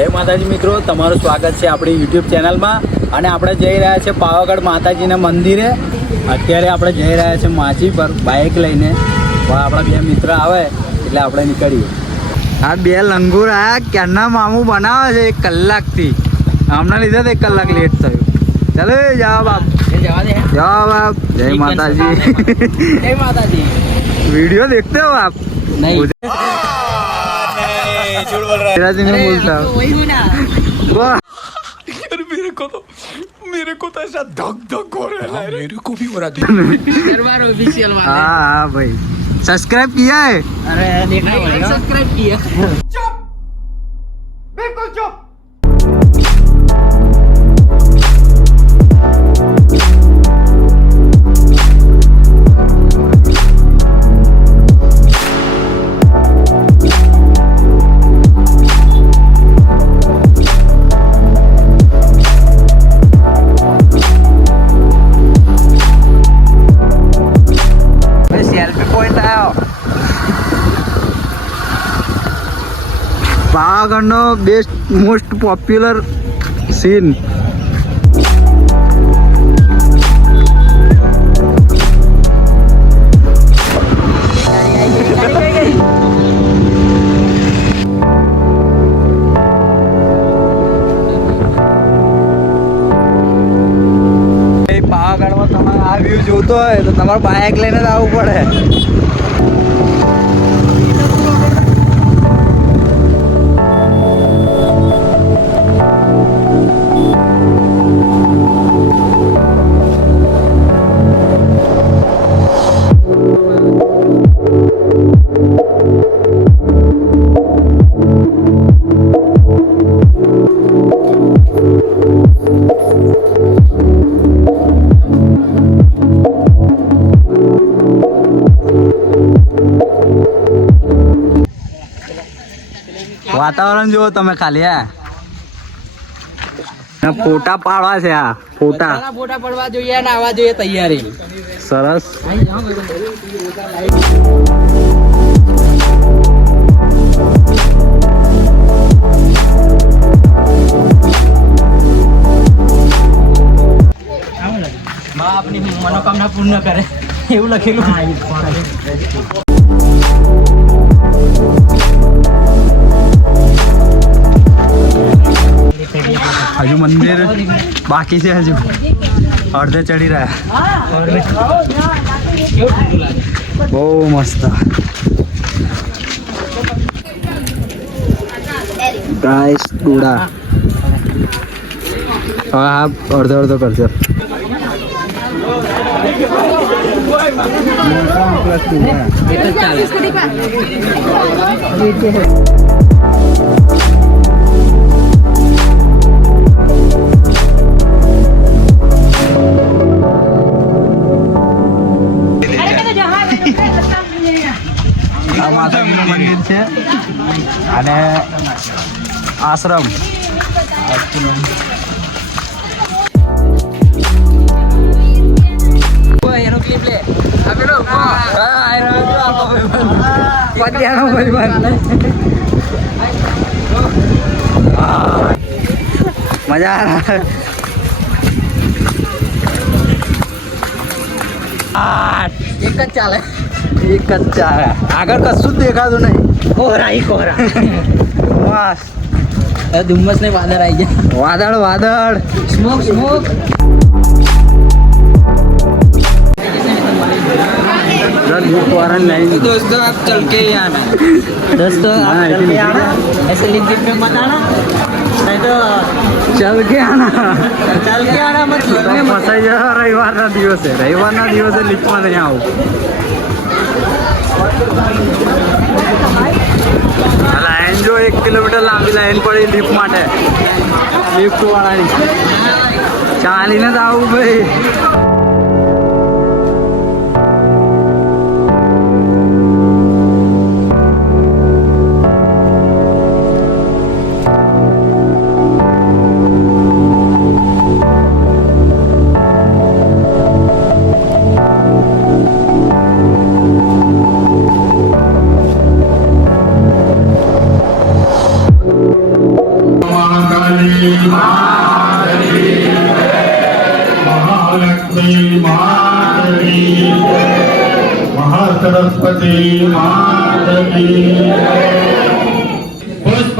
જય માતાજી મિત્રો, તમારું સ્વાગત છે આપણી યુટ્યુબ ચેનલમાં. અને આપણે જઈ રહ્યા છે પાવાગઢ માતાજીના મંદિરે. અત્યારે આપણે જઈ રહ્યા છે માછી પર બાઇક લઈને. આપણા બે મિત્ર આવે એટલે આપણે નીકળીએ. આ બે લંગુર આયા ક્યારના મામું બનાવે છે 1 કલાકથી. હમણાં લીધે તો 1 કલાક લેટ થયું. ચાલો જાઓ બાપ, જાઓ બાપ. જય માતાજી. જય માતાજી. वीडियो देखते हो आप? नहीं. झूठ बोल रहा है. नहीं बोलता. वही हूँ ना. यार मेरे को तो ऐसा धक धक हो रहा है. मेरे को भी हो रहा है. दरबार ऑफिशियल वाला. हाँ भाई. सब्सक्राइब किया है? अरे देखना पड़ेगा. सब्सक्राइब किया. चुप. बिल्कुल चुप. પાવાગઢનો બેસ્ટ મોસ્ટ પોપ્યુલર સીન. પાવાગઢમાં તમારે આ વ્યૂ જોતો હોય તો તમારે બાઇક લઈને જ આવવું પડે. વાતાવરણ જુઓ તમે ખાલી. હા, ફોટા પાડવા છે. આ ફોટા પડવા જોઈએ ને આવવા જોઈએ તૈયારી. સરસ. માં આપની મનોકામના પૂર્ણ કરે એવું લખેલું. હજુ મંદિર બાકી છે. હજુ અડધે ચડી રહ્યા. બહુ મસ્ત. ગાઈસ ડોડા હા અડધો અડધો કરજો. આ માતાજીનું મંદિર છે અને આશ્રમ. મજા એક જ ચાલે. એક જ ચાલે. આગળ કશું જ દેખાતું નહીં. કોહરા કોહરા. બસ ધુમ્મસ ને વાદળ આવી ગયા. વાદળ વાદળ. Smoke smoke. दोस्तों आप चल के ही आना. दोस्तों आप चल के आना. ऐसे लिख में मत आना, नहीं तो चल के आना. चल के आना मतलब फसाई जा. રવિવારના દિવસે લિફ્ટમાં નહીં આવું. લાઈન જો 1 કિલોમીટર લાંબી લાઈન પડી લિફ્ટ માટે. લિફ્ટ વાળાની ચાલીને જ આવું ભાઈ. મહાલક્ષ્મી માતની મહાસરસ્વતી માતની પુષ્પ